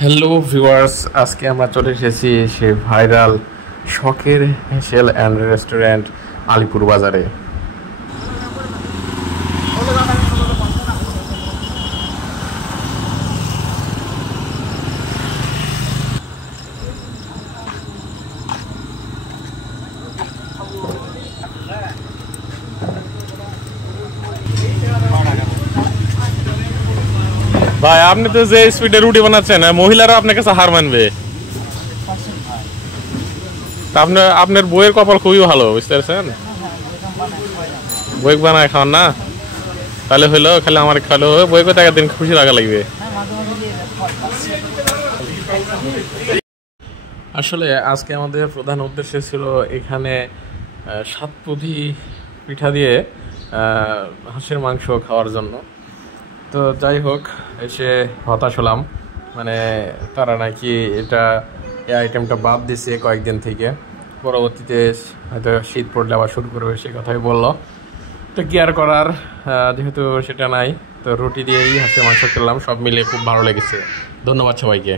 Hello viewers, আজকে আমরা চলে এসেছি সে ভাইরাল শখের হোটেল অ্যান্ড রেস্টুরেন্ট আলিপুর বাজারে। ভাই, আপনি তো যে স্পিডে রুটি বানাচ্ছেন, মহিলারা আপনার কাছে হার মানবে। আপনার বইয়ের কপাল খুবই ভালো, বুঝতে পারছেন? বই বানায় খাওয়ান না, তাহলে হইলো খালি আমার খালো বই কথা একদিন খুশি লাগা লাগবে। আসলে আজকে আমাদের প্রধান উদ্দেশ্য ছিল এখানে সাতপথি পিঠা দিয়ে হাঁসের মাংস খাওয়ার জন্য। তো যাই হোক, এসে হতাশ হলাম। মানে তারা নাকি এই আইটেমটা বাদ দিছে কয়েকদিন থেকে, পরবর্তীতে হয়তো শীত পড়লে আবার শুরু করবে সে কথাই বললো। তো কি আর করার, যেহেতু সেটা নাই, তো রুটি দিয়েই হাঁসের মাংস খেলাম। সব মিলে খুব ভালো লেগেছে। ধন্যবাদ সবাইকে।